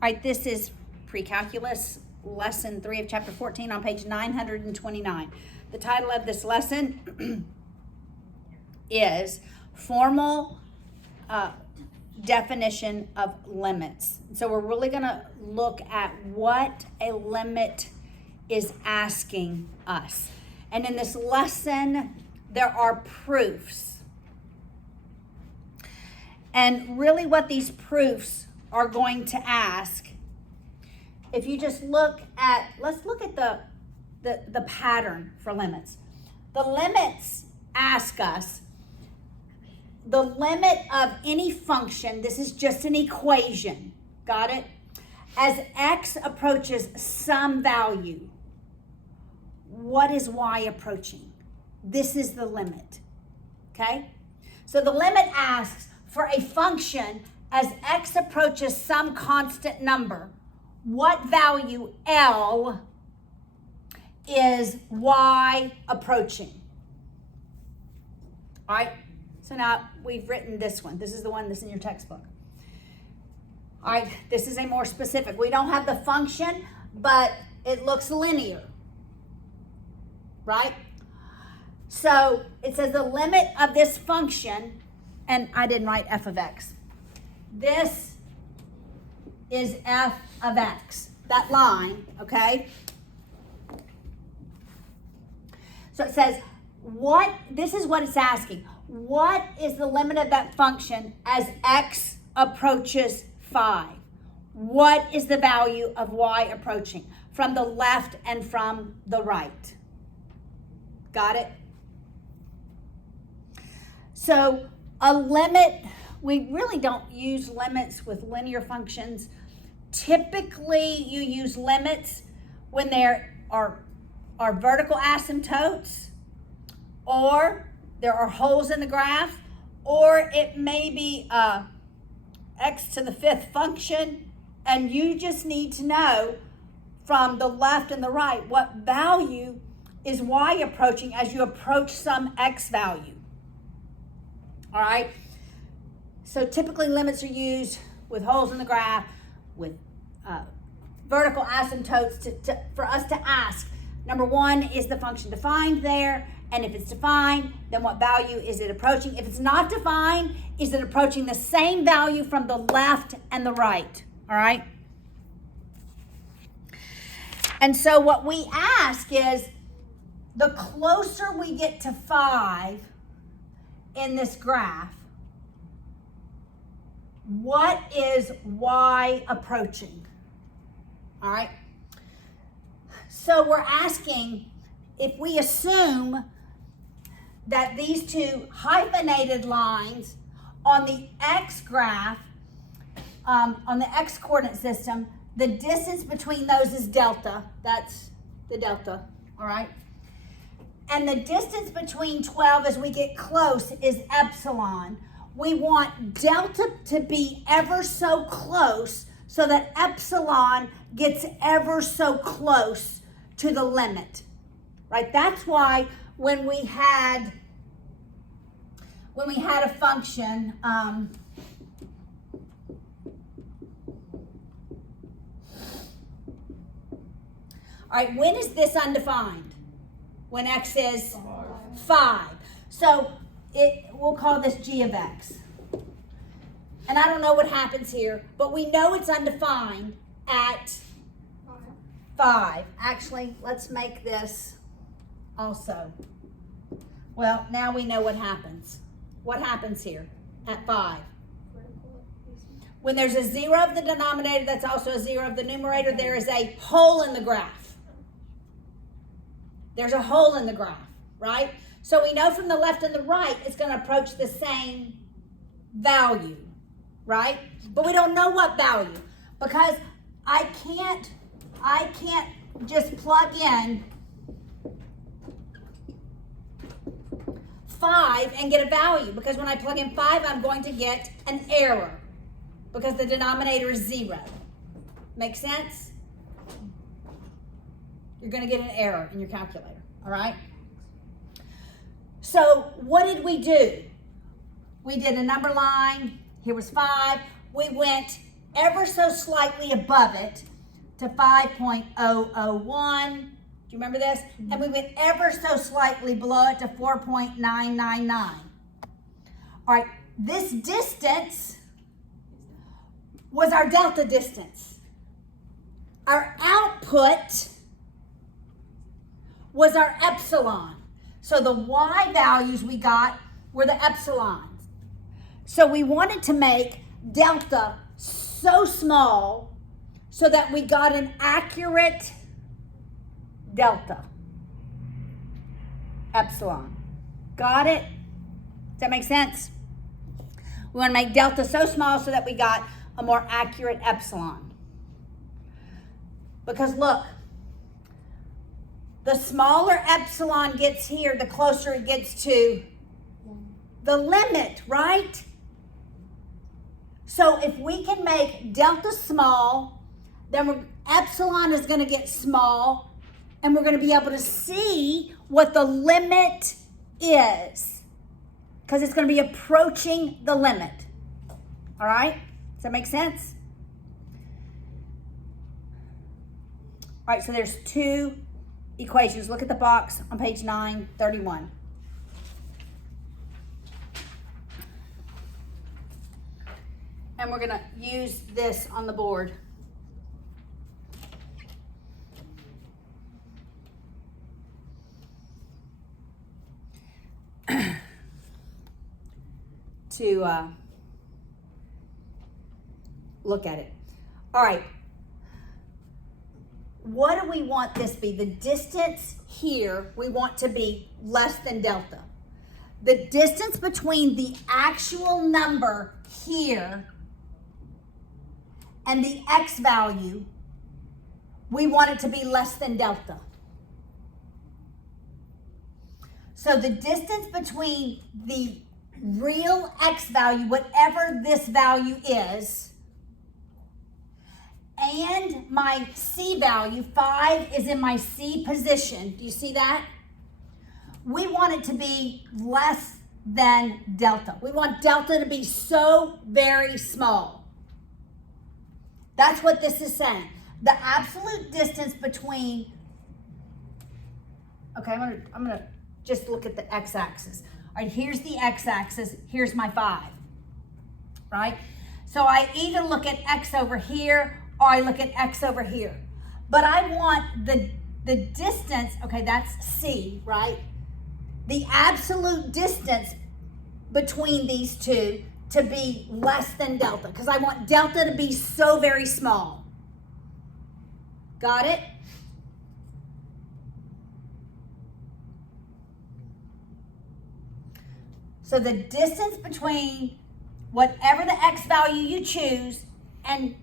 All right, this is Precalculus, lesson 3 of chapter 14 on page 929. The title of this lesson is Formal Definition of Limits. So we're really going to look at what a limit is asking us. And in this lesson, there are proofs. And really what these proofs are going to ask, if you just look at, let's look at the pattern for limits. The limits ask us the limit of any function. This is just an equation. Got it? As x approaches some value, what is y approaching? This is the limit. Okay? So the limit asks for a function as x approaches some constant number, what value L is y approaching? All right, so now we've written this one. This is the one that's in your textbook. All right, this is a more specific. We don't have the function, but it looks linear, right? So it says the limit of this function, and I didn't write f of x. This is f of x, that line, okay? So it says, this is what it's asking. What is the limit of that function as x approaches 5? What is the value of y approaching from the left and from the right? Got it? So a limit, we really don't use limits with linear functions. Typically, you use limits when there are vertical asymptotes, or there are holes in the graph, or it may be x to the 5th function, and you just need to know from the left and the right what value is y approaching as you approach some x value. All right? So typically limits are used with holes in the graph, with vertical asymptotes for us to ask, number one, is the function defined there? And if it's defined, then what value is it approaching? If it's not defined, is it approaching the same value from the left and the right? All right? And so what we ask is, the closer we get to 5 in this graph, what is y approaching? All right. So we're asking, if we assume that these two hyphenated lines on the x graph, on the x coordinate system, the distance between those is delta. That's the delta. All right. And the distance between 12 as we get close is epsilon. We want delta to be ever so close so that epsilon gets ever so close to the limit, right? That's why when we had a function, all right, when is this undefined? When x is 5. So we'll call this g of x. And I don't know what happens here, but we know it's undefined at 5. Actually, let's make this also. Well, now we know what happens. What happens here at 5? When there's a 0 of the denominator, that's also a 0 of the numerator, there is a hole in the graph. There's a hole in the graph, right? So we know from the left and the right, it's going to approach the same value, right? But we don't know what value, because I can't just plug in 5 and get a value, because when I plug in 5, I'm going to get an error because the denominator is 0. Make sense? You're going to get an error in your calculator, all right? So what did we do? We did a number line. Here was 5. We went ever so slightly above it to 5.001. Do you remember this? And we went ever so slightly below it to 4.999. All right, this distance was our delta distance. Our output was our epsilon. So the y values we got were the epsilons. So we wanted to make delta so small so that we got an accurate delta. Epsilon. Got it? Does that make sense? We want to make delta so small so that we got a more accurate epsilon. Because look, the smaller epsilon gets here, the closer it gets to the limit, right? So if we can make delta small, then epsilon is going to get small, and we're going to be able to see what the limit is, because it's going to be approaching the limit. All right? Does that make sense? All right, so there's two equations. Look at the box on page 931. And we're going to use this on the board. To look at it. All right. What do we want this to be? The distance here, we want to be less than delta. The distance between the actual number here and the x value, we want it to be less than delta. So the distance between the real x value, whatever this value is, and my c value, 5 is in my c position. Do you see that? We want it to be less than delta. We want delta to be so very small. That's what this is saying. The absolute distance between, okay, I'm gonna just look at the x-axis. All right, here's the x-axis, here's my 5, right? So I either look at x over here or I look at x over here. But I want the distance, okay, that's c, right? The absolute distance between these two to be less than delta, because I want delta to be so very small. Got it? So the distance between whatever the x value you choose and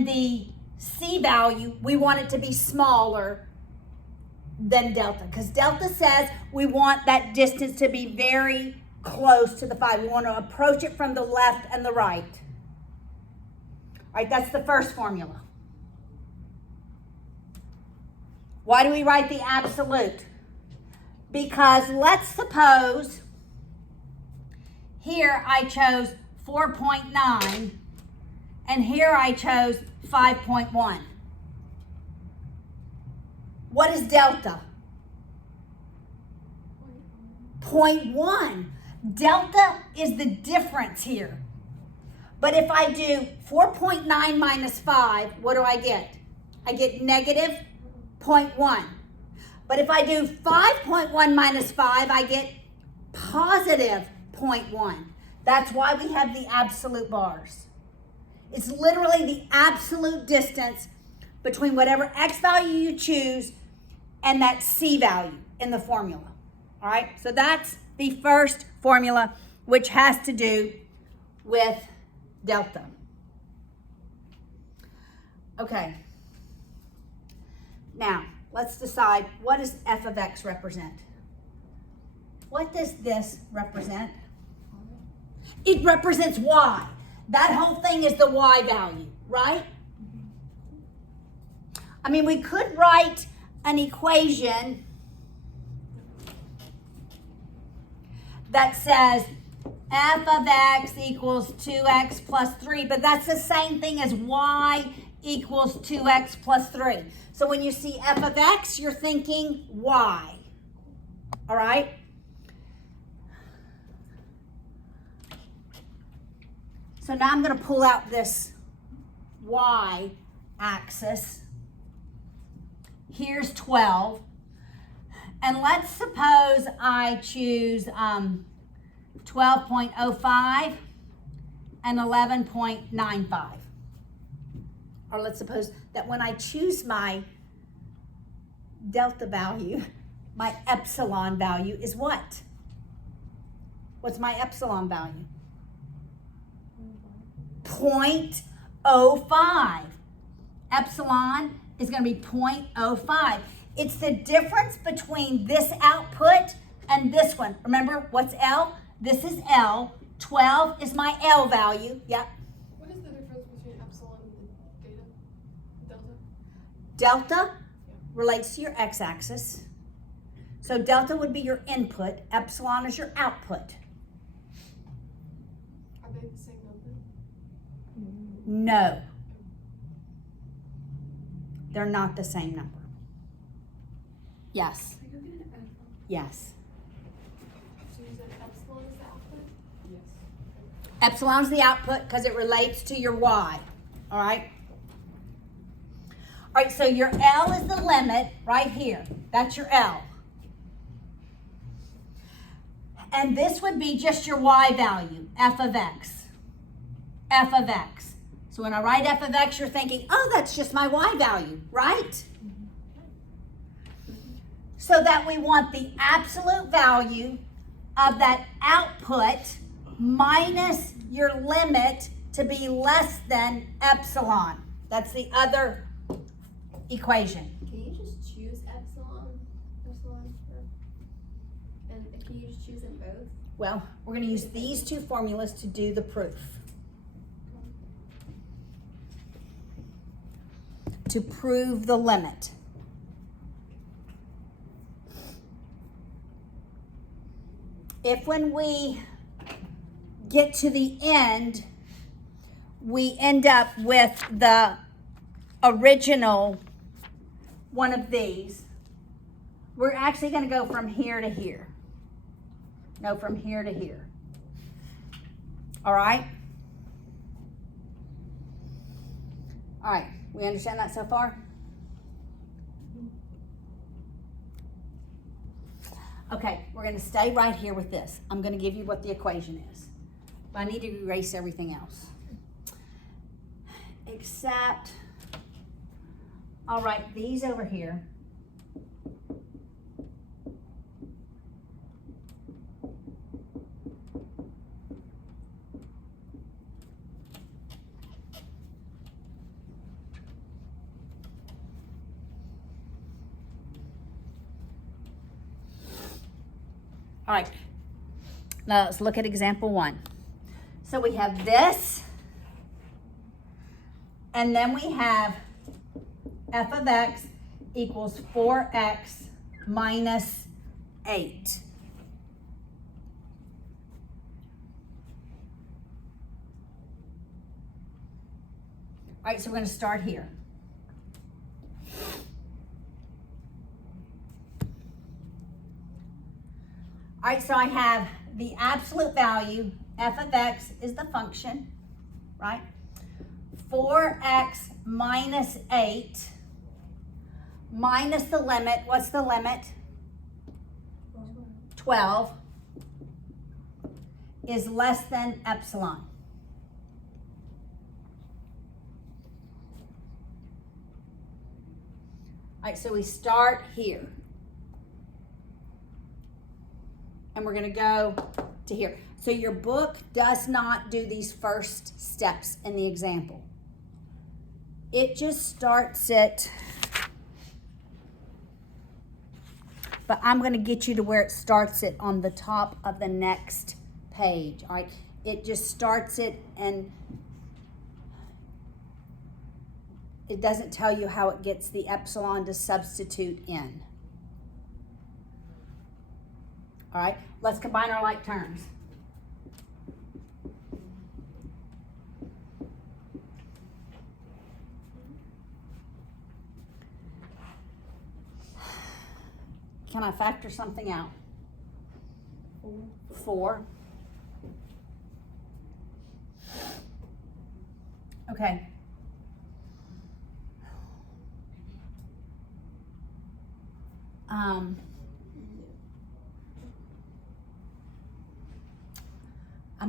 the c value, we want it to be smaller than delta, because delta says we want that distance to be very close to the 5. We want to approach it from the left and the right. All right, that's the first formula. Why do we write the absolute? Because let's suppose here I chose 4.9 and here I chose 5.1. What is delta? 0.1. Delta is the difference here. But if I do 4.9 minus 5, what do I get? I get negative 0.1. But if I do 5.1 minus 5, I get positive 0.1. That's why we have the absolute bars. It's literally the absolute distance between whatever x value you choose and that c value in the formula. All right, so that's the first formula, which has to do with delta. Okay, now let's decide, what does f of x represent? What does this represent? It represents y. That whole thing is the y value, right? I mean, we could write an equation that says f of x equals 2x plus 3, but that's the same thing as y equals 2x plus 3. So when you see f of x, you're thinking y. All right? So now I'm going to pull out this y axis. Here's 12. And let's suppose I choose 12.05 and 11.95. Or let's suppose that when I choose my delta value, my epsilon value is what? What's my epsilon value? 0.05. Epsilon is going to be 0.05. It's the difference between this output and this one. Remember, what's L? This is L. 12 is my L value. Yep. What is the difference between epsilon and theta? Delta? Delta relates to your x-axis. So delta would be your input. Epsilon is your output. Are they the same number? No. They're not the same number. Yes. Are you going to add one? Yes. So you said epsilon is the output? Yes. Epsilon's the output because it relates to your y. All right? All right, so your L is the limit right here. That's your L. And this would be just your y value, f of x. F of x. So when I write f of x, you're thinking, oh, that's just my y value, right? So that we want the absolute value of that output minus your limit to be less than epsilon. That's the other equation. Can you just choose epsilon and can you just choose them both? Well, we're going to use these two formulas to do the proof. To prove the limit. If when we get to the end, we end up with the original one of these, we're actually going to go from here to here. No, from here to here. All right? All right, we understand that so far? Okay, we're going to stay right here with this. I'm going to give you what the equation is. But I need to erase everything else. Except, I'll write these over here. All right, now let's look at example 1. So we have this, and then we have f of x equals 4x minus 8. All right, so we're going to start here. All right, so I have the absolute value, f of x is the function, right? 4x minus 8 minus the limit. What's the limit? 12 is less than epsilon. All right, so we start here. And we're going to go to here. So your book does not do these first steps in the example. It just starts it, but I'm going to get you to where it starts it on the top of the next page. All right, it just starts it and it doesn't tell you how it gets the epsilon to substitute in. All right, let's combine our like terms. can I factor something out? 4. Okay. I'm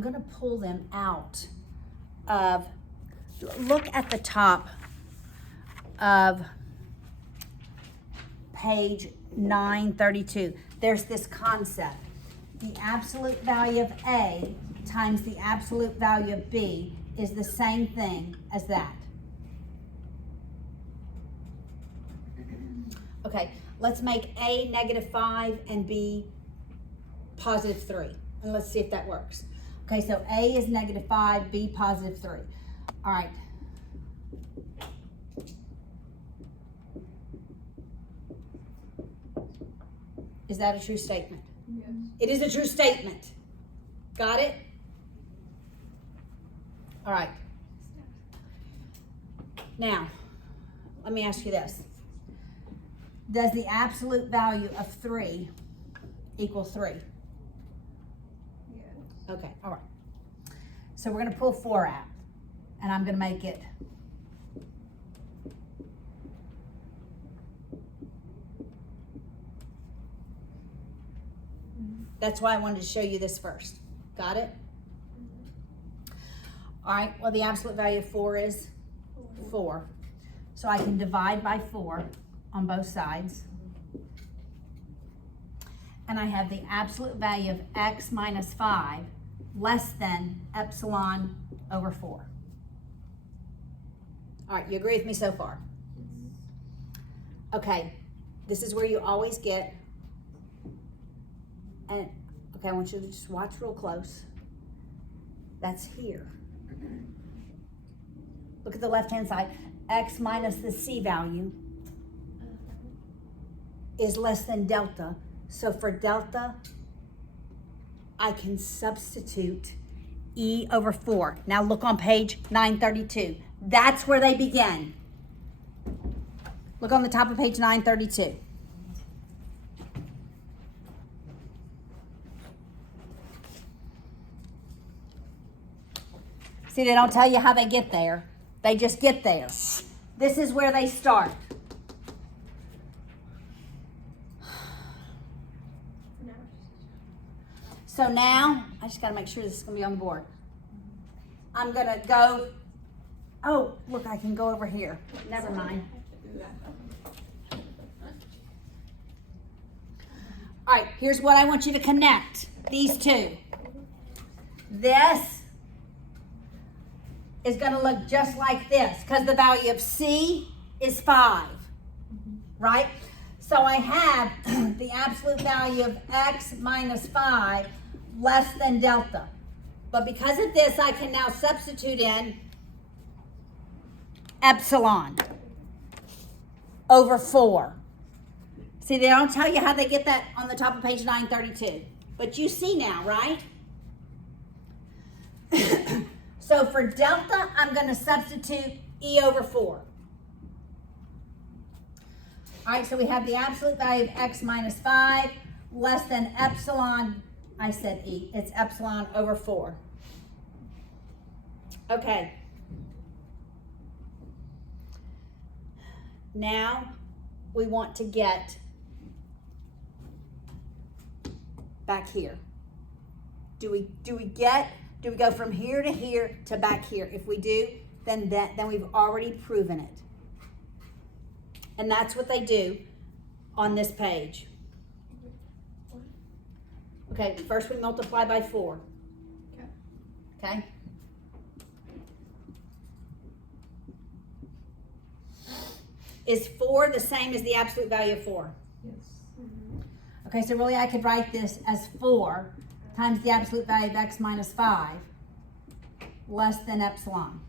going to pull them out of, look at the top of page 932. There's this concept. The absolute value of A times the absolute value of B is the same thing as that. Okay, let's make A -5 and B +3. And let's see if that works. Okay, so A is -5, B +3. All right. Is that a true statement? Yes. It is a true statement. Got it? All right. Now, let me ask you this. Does the absolute value of 3 equal 3? Yes. Okay, all right. So we're going to pull 4 out, and I'm going to make it That's why I wanted to show you this first. Got it? All right, well, the absolute value of 4 is 4. So I can divide by 4 on both sides. And I have the absolute value of x minus 5 less than epsilon over 4. All right, you agree with me so far? Okay, this is where you always get, and okay, I want you to just watch real close. That's here. Look at the left-hand side. X minus the C value is less than delta. So for delta, I can substitute E over 4. Now look on page 932. That's where they begin. Look on the top of page 932. See, they don't tell you how they get there. They just get there. This is where they start. So now, I just got to make sure this is going to be on the board. I'm going to go, oh, look, I can go over here. Never mind. All right, here's what I want you to connect, these two. This is going to look just like this because the value of C is 5, right? So I have the absolute value of x minus 5 less than delta. But because of this, I can now substitute in epsilon over 4. See, they don't tell you how they get that on the top of page 932. But you see now, right? So for delta, I'm going to substitute E over 4. All right, so we have the absolute value of x minus 5 less than epsilon, I said E, it's epsilon over 4. Okay. Now we want to get back here. Do we go from here to here to back here? If we do, then we've already proven it. And that's what they do on this page. Okay, first we multiply by 4. Okay? Is 4 the same as the absolute value of 4? Yes. Okay, so really I could write this as 4 times the absolute value of x minus 5 less than epsilon.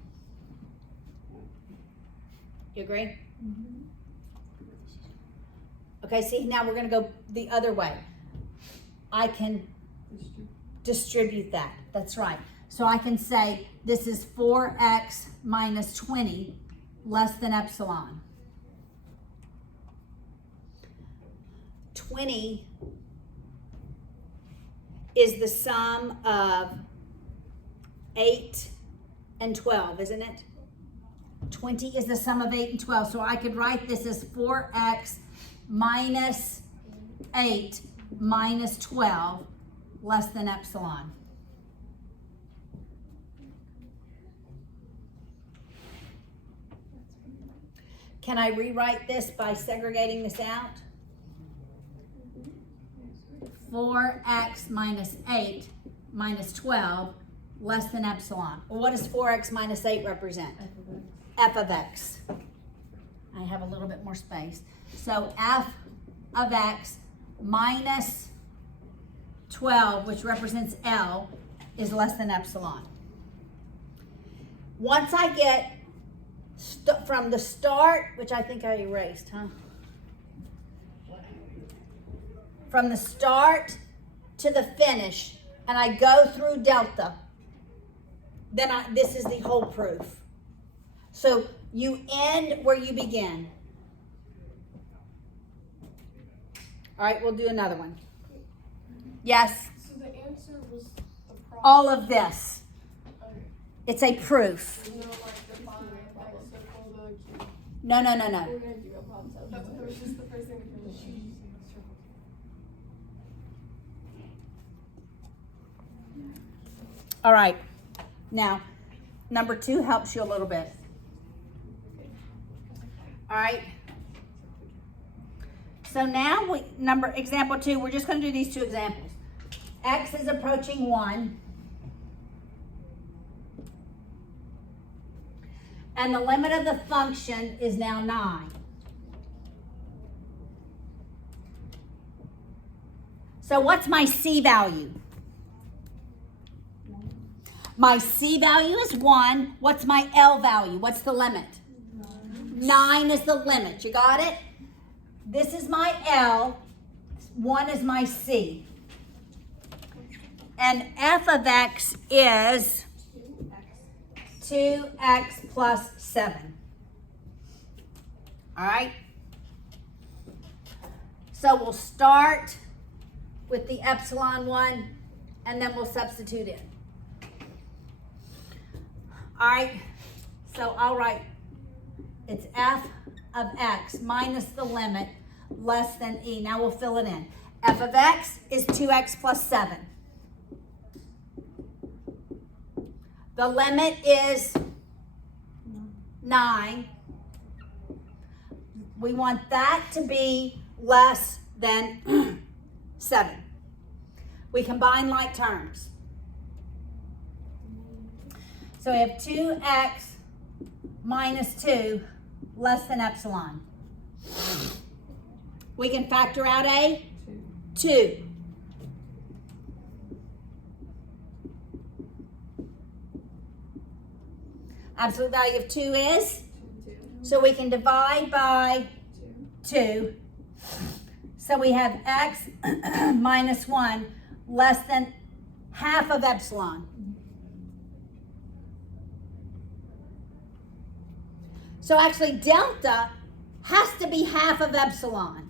You agree? Mm-hmm. Okay, see, now we're going to go the other way. I can distribute that. That's right. So I can say this is 4x minus 20 less than epsilon. 20 is the sum of 8 and 12, isn't it? 20 is the sum of 8 and 12. So I could write this as 4x minus 8 minus 12 less than epsilon. Can I rewrite this by segregating this out? 4x minus 8 minus 12 less than epsilon. Well, what does 4x minus 8 represent? F of x. I have a little bit more space. So f of x minus 12, which represents L, is less than epsilon. Once I get from the start, which I think I erased, huh? From the start to the finish, and I go through delta, then this is the whole proof. So you end where you begin. All right, we'll do another one. Yes? So the answer was the problem. All of this. Okay. It's a proof. No, like the 5x circle the cube. No. We're gonna do a problem That solving. was just the first thing we finished. All right. Now, number 2 helps you a little bit. All right. So now, example 2, we're just going to do these 2 examples. X is approaching 1. And the limit of the function is now 9. So what's my C value? My C value is 1. What's my L value? What's the limit? 9 is the limit. You got it? This is my L. 1 is my C. And f of x is 2x plus 7. All right? So we'll start with the epsilon 1, and then we'll substitute in. All right, so I'll write, it's f of x minus the limit less than e. Now we'll fill it in. F of x is 2x plus 7. The limit is 9. We want that to be less than 7. We combine like terms. So we have 2x minus 2 less than epsilon. We can factor out a 2. Absolute value of 2 is? So we can divide by 2. So we have x minus 1 less than half of epsilon. So actually delta has to be half of epsilon.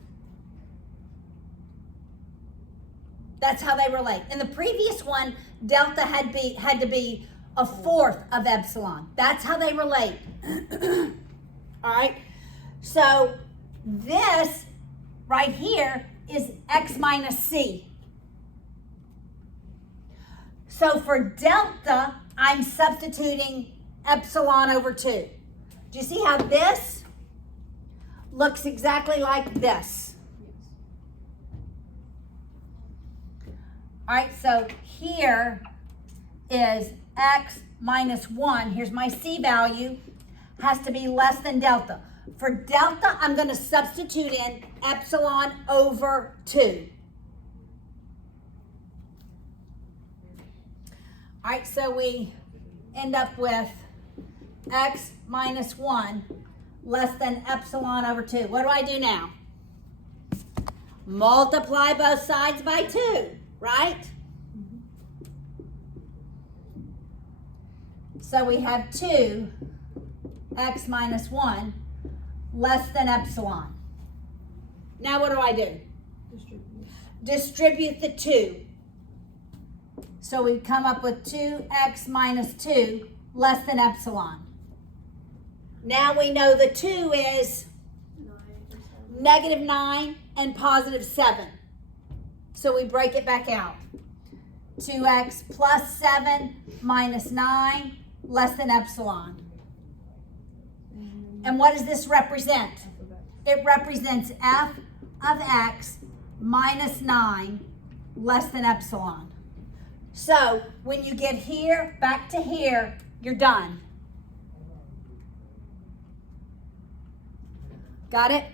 That's how they relate. In the previous one, delta had to be a fourth of epsilon. That's how they relate. All right. So this right here is x minus c. So for delta, I'm substituting epsilon over 2. Do you see how this looks exactly like this? All right, so here is x minus 1. Here's my c value. Has to be less than delta. For delta, I'm going to substitute in epsilon over 2. All right, so we end up with x minus 1 less than epsilon over 2. What do I do now? Multiply both sides by 2, right? So we have 2 x minus 1 less than epsilon. Now what do I do? Distribute the 2. So we come up with 2x minus 2 less than epsilon. Now we know the 2 is negative 9 and positive 7. So we break it back out. 2x plus 7 minus 9 less than epsilon. And what does this represent? It represents f of x minus 9 less than epsilon. So when you get here, back to here, you're done. Got it?